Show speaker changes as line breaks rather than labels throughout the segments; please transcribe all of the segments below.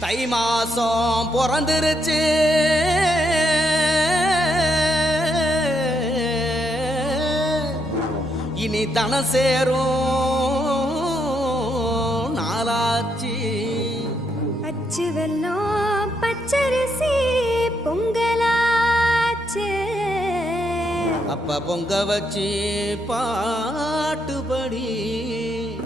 தை மாசம் பிறந்துருச்சு. இனி தன சேரும் நாளாச்சு.
அச்சு வெல்லம் பச்சரிசி பொங்கலாச்சு.
அப்ப பொங்க வச்சு பாட்டுபடி.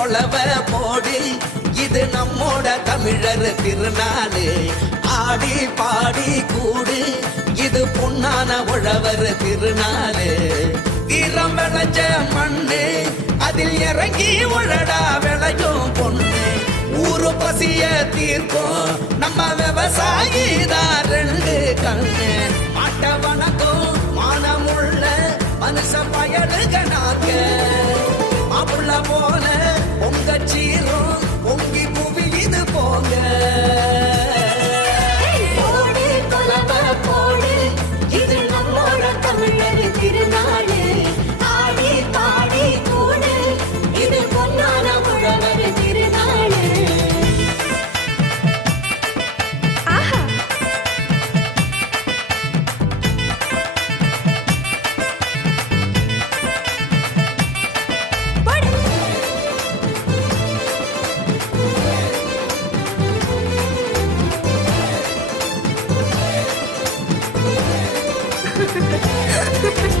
போடு கொளவ போடு. இது நம்மோட தமிழர் திருநாளு. ஆடி பாடி கூடு. இது பொன்னான உழவர் திருநாளு. தீரம் விளைஞ்ச மண்ணு அதில் இறங்கி உழடா விளையும் பொண்ணு. ஊரு பசிய தீர்க்கும். நம்ம விவசாயி தான் ரெண்டு கண்ணு. ஆட்ட வணக்கம்.
Ha
ha ha!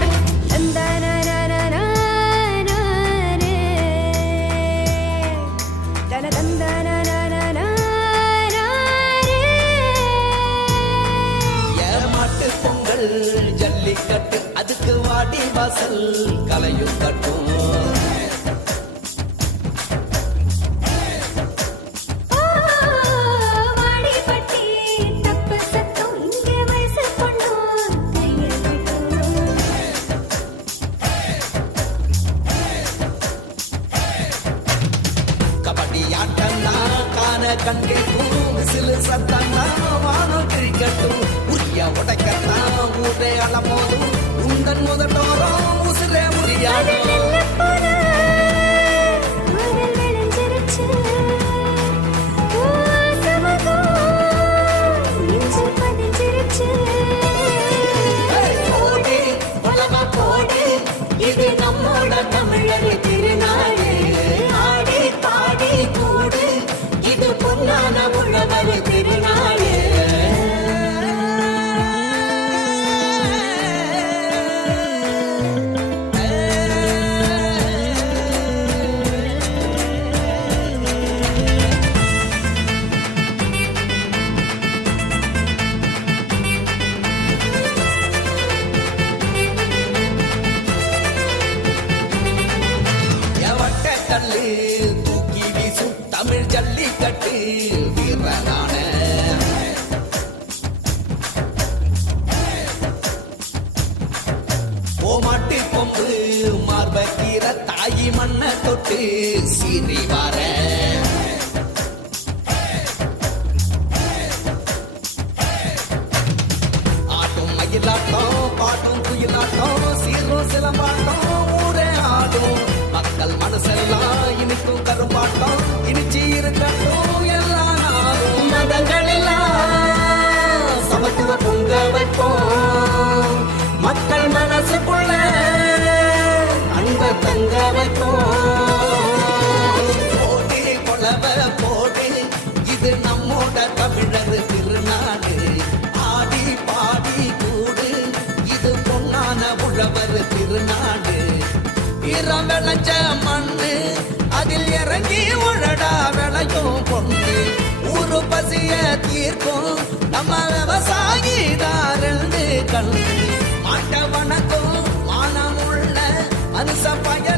காண கண்கேக்கும் விசிலு சத்தம்னா வானம் கிரிக்கட்டும் உரிய உடைக்கத்தான் ஊரே அலமோதும் பகீர தாயி மண்ண தொட்டு சீறி கொண்ட தமிழர் திருநாடு. ஆடி பாடி கூடு. இது பொன்னான உழவர் திருநாடு. இரம் விளைஞ்ச மண்ணு அதில் இறங்கி உழடா விளையும் பொண்ணு. ஊரு பசிய தீர்க்கும் நம்ம விவசாயி தான் ரெண்டு கண்ணு. மாட்ட வணக்கம் மானமுள்ள அனுசப்பய